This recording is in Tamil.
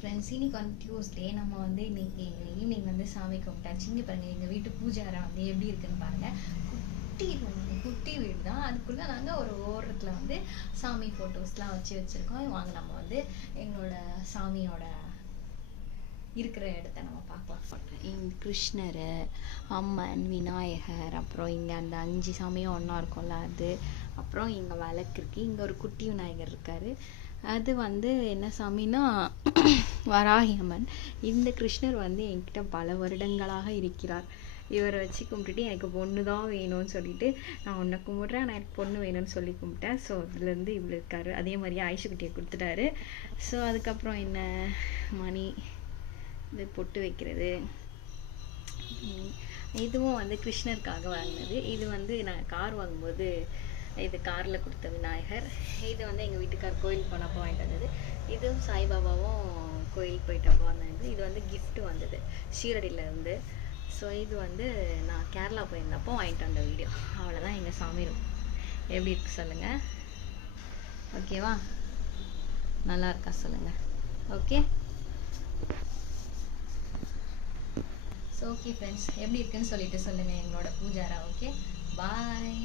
ஃப்ரெண்ட்ஸ், இன்னைக்கு வந்து டியூஸ்டே. நம்ம வந்து இன்னைக்கு ஈவினிங் வந்து சாமி கும்பிட்டாச்சு. இங்கே பாருங்கள், எங்கள் வீட்டு பூஜை அறை வந்து எப்படி இருக்குன்னு பாருங்கள். குட்டி வீடு தான். அதுக்குள்ளே நாங்கள் ஒரு ஓரத்தில் வந்து சாமி ஃபோட்டோஸ்லாம் வச்சுருக்கோம். வாங்க நம்ம வந்து எங்களோட சாமியோட இருக்கிற இடத்த நம்ம பார்க்கலாம். இங்கே கிருஷ்ணர், அம்மன், விநாயகர், அப்புறம் இங்கே அந்த 5 சாமியும் ஒன்றா இருக்கும்ல அது. அப்புறம் இங்கே விளக்கு இருக்குது. இங்கே ஒரு குட்டி விநாயகர் இருக்கார். அது வந்து என்ன சாமின்னா வராகி அம்மன். இந்த கிருஷ்ணர் வந்து என்கிட்ட பல வருடங்களாக இருக்கிறார். இவரை வச்சு கும்பிட்டுட்டு எனக்கு பொண்ணு தான் வேணும்னு சொல்லிட்டு, நான் உன்னை கும்பிட்றேன், நான் எனக்கு பொண்ணு வேணும்னு சொல்லி கும்பிட்டேன். ஸோ இதுலேருந்து இவ்வளோ இருக்காரு. அதே மாதிரியே ஆயிஷுக்குட்டியை கொடுத்துட்டாரு. ஸோ அதுக்கப்புறம் என்ன மணி இது பொட்டு வைக்கிறது, இதுவும் வந்து கிருஷ்ணருக்காக வாங்கினது. இது வந்து நான் கார் வாங்கும்போது இது காரில் கொடுத்த விநாயகர். இது வந்து எங்கள் வீட்டுக்கார் கோயில் போனப்போ வாங்கிட்டு வந்தது. இதுவும் சாய்பாபாவும் கோயில் போயிட்டப்போ வந்தது. இது வந்து கிஃப்ட் வந்தது ஷீரடியிலேருந்து. ஸோ இது வந்து நான் கேரளா போயிருந்தப்போ வாங்கிட்டு வந்த வீடியோ. அவ்வளோதான் எங்கள் சாமி ரூம். எப்படி இருக்கு சொல்லுங்கள். ஓகேவா? நல்லா இருக்கா சொல்லுங்கள். ஓகே. ஸோ ஓகே ஃப்ரெண்ட்ஸ், எப்படி இருக்குன்னு சொல்லிட்டு சொல்லுங்கள் எங்களோட பூஜாரா. ஓகே, பாய்.